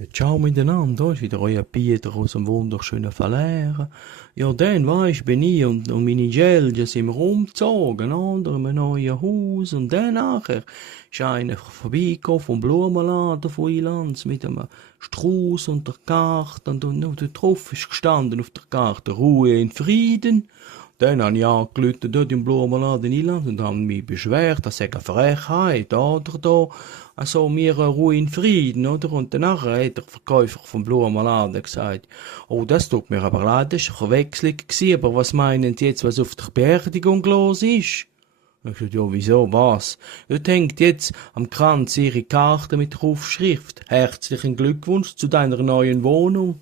Ja, ciao miteinander, da ist wieder euer Peter aus dem wunderschönen Verlehren. Ja, dann, weisst, bin ich und meine Gelge sind wir umgezogen, oder? In einem neuen Haus. Und dann nachher ist einer vorbeigekommen vom Blumenladen von Ilanz mit einem Strauß und der Karte. Und da drauf ist gestanden auf der Karte Ruhe in Frieden. Dann habe ich angerufen dort im Blumenladen in Ilanz und habe mich beschwert, das sei eine Frechheit, oder? Da, also mir Ruhe in Frieden, oder? Und danach hat der Verkäufer vom Blumenladen gesagt, oh, das tut mir aber leid, das war eine Verwechslung gewesen, aber was meinen Sie jetzt, was auf der Beerdigung los ist? Ich sagte, ja, wieso, was? Dort hängt jetzt am Kranz Ihre Karte mit der Aufschrift. Herzlichen Glückwunsch zu deiner neuen Wohnung.